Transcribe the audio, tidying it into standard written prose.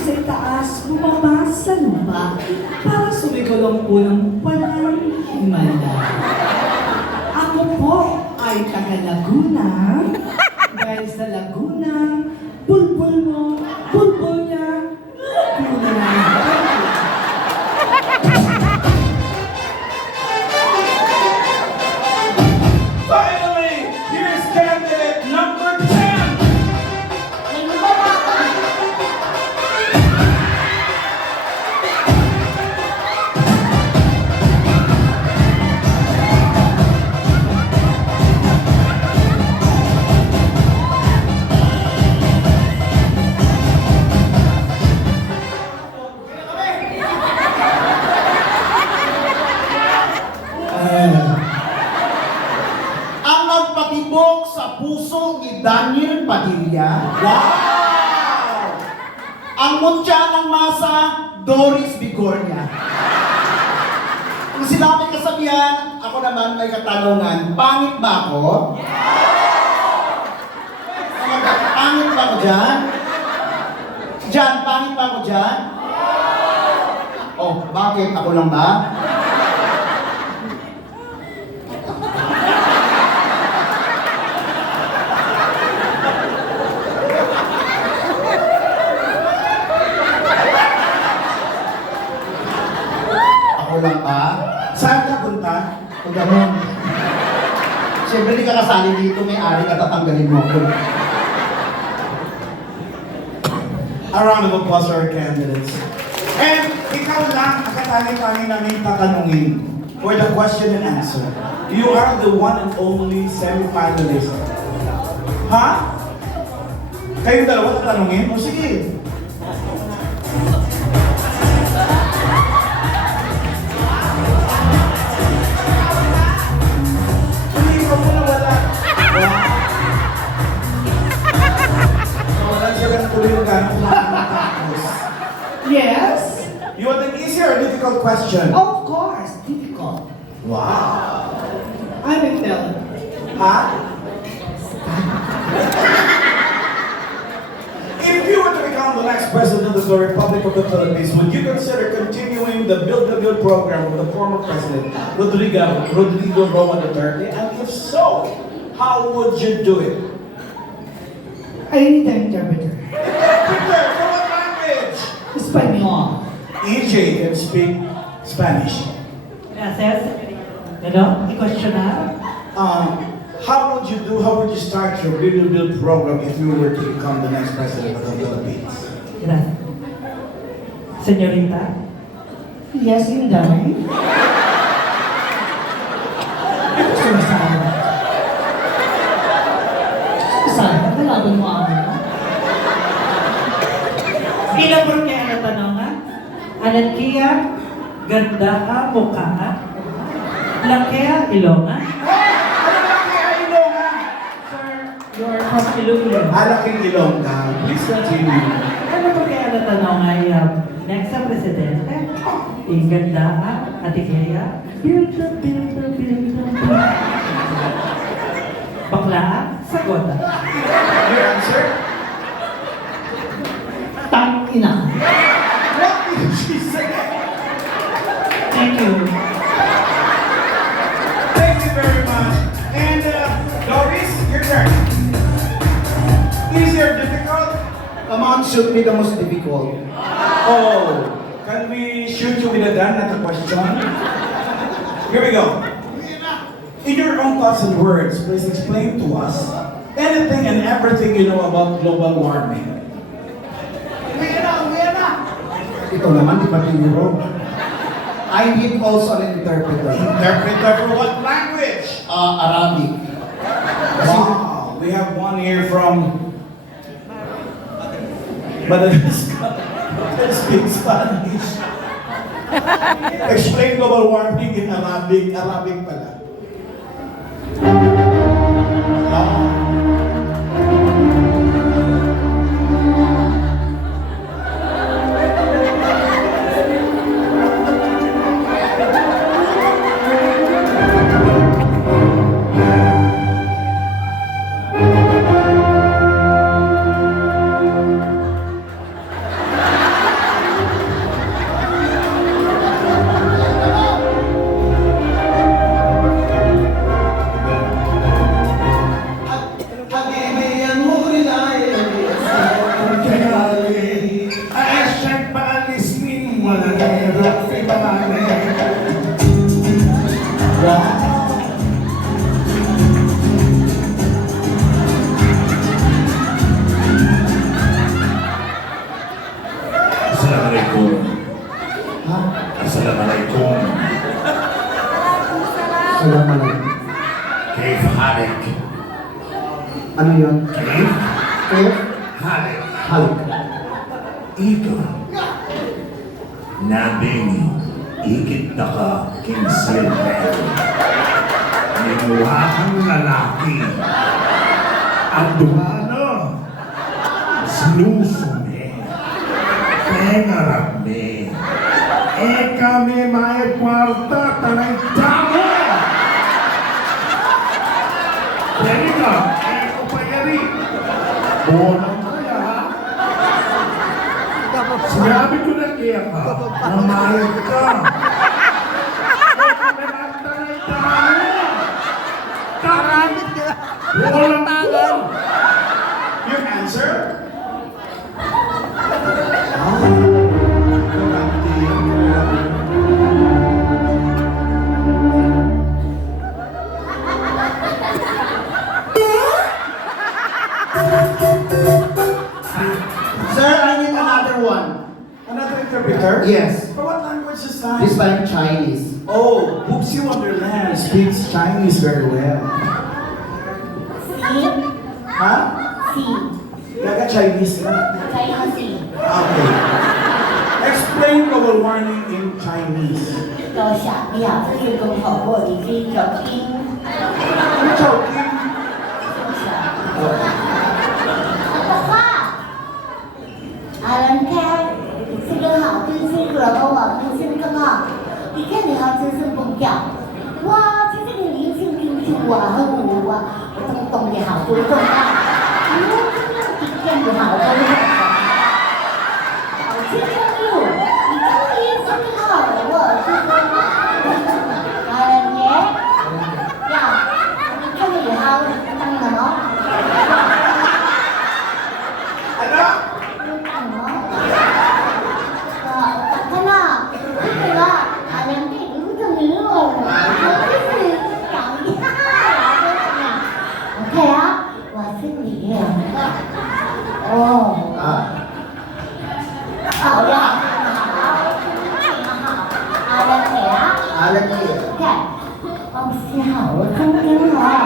sa itaas, bumaba sa lupa, para sumigaw ang unang walang himala. Ako po ay taga Laguna, dahil sa Laguna, bulbul mo, bulbul niya, Laguna. Finally, here's candidate number 10. Ang nagpatibok sa puso ni Daniel Padilla. Wow! Ang mutya ng masa, Doris Bigornia. Ang sinabi kasabihan, ako naman may katanungan, pangit ba ako? Pangit ba ako dyan? Dyan, pangit ba ako dyan? Oh, bakit? Ako lang ba? Ako lang ba? Saan ka punta? Kung gano'n. Siyempre di ka kasali dito, may ari ka tatanggalin mo ako. A round of applause for our candidates. And ikaw lang ang katali-tali namin tatanungin for the question and answer. You are the one and only semi-finalist. Ha? Kayong dalawa tatanungin? O sige. Hindi ko muna wala. Wala siya lang tuloy yung gano'n. Yes? You want an easy or difficult question? Of course, difficult. Wow. I'm a felon. Ha? If you were to become the next president of the Republic of the Philippines, would you consider continuing the Build the Build program with the former president, Rodrigo Roa Duterte? And if so, how would you do it? I need an interpreter. Interpreter, for what language? Espanol. EJ can speak Spanish. Gracias. Ano? I-question na? How would you start your Build the Build program if you were to become the next president of the Philippines? Gracias. Senyorita? Yes, Inday. Sumasama. Sana, kalaban mo ako. Ilang por kaya na tanong ha? Anan kiya? Ganda ka? Mukha ka? Lakea? Ilonga? Ano ba kaya Ilongga? Sir, you're from Iloilo. Malaking Ilongga. Please continue. Ano por kaya na tanong ay next sa presidente? Ganda ka? Ate Kaya? Build the build the build the build. Bakla? Sagot. Your answer? Tang ina. What did she say? Thank you. Thank you very much. And Doris, your turn. Easy or difficult? Come on, shoot me the most difficult. Oh, can we shoot you with a gun at the question? Here we go. In your own thoughts and words, please explain to us anything and everything you know about global warming. Ito naman, di ba tinuro? I need also an interpreter. Interpreter for what language? Arabic. Wow, we have one here from Madagascar that speaks Spanish. Explain global warming in Arabic. Arabic pala. Mananero si Mane. Wow. Assalamualaikum. Ha? Assalamualaikum. Assalamualaikum. كيف حالك؟ Ano yun? كيف Kaya? حالك؟ Halik. Ika. Nabing ikit na ka king Silver. Minuha kang lalaki. At duhano. Sinusume. Pengarap me. Kami may kwarta tanay damo. Pwede ka, ikaw pa yari. Bonang kaya ha? Sinabi ko na kaya ka, namayag ka. Kami lang tanay damo. Karamit ka. Bonang ka. Your answer? Sir, I need another one. Another interpreter? Yes. For what language is that? This time Chinese. Oh, Boopsy Wonderland speaks Chinese very well. Huh? Yaga Chinese na. Okay. Explain global warming in Chinese. 要想呀，这个功课我已经有听， Ano choking? 的话，Alan Cat，这个好，真是个好啊，真是个好，你看你好，真是不掉，哇，这个灵性灵性啊，很无啊，我懂懂也好，不懂啊，这个今天也好，都是好，好清楚，你终于是个好，我是个，Alan Cat，呀，你看你好，当什么？ Ano? Alam niyo. Ông sẽ hảo không tiếng hả?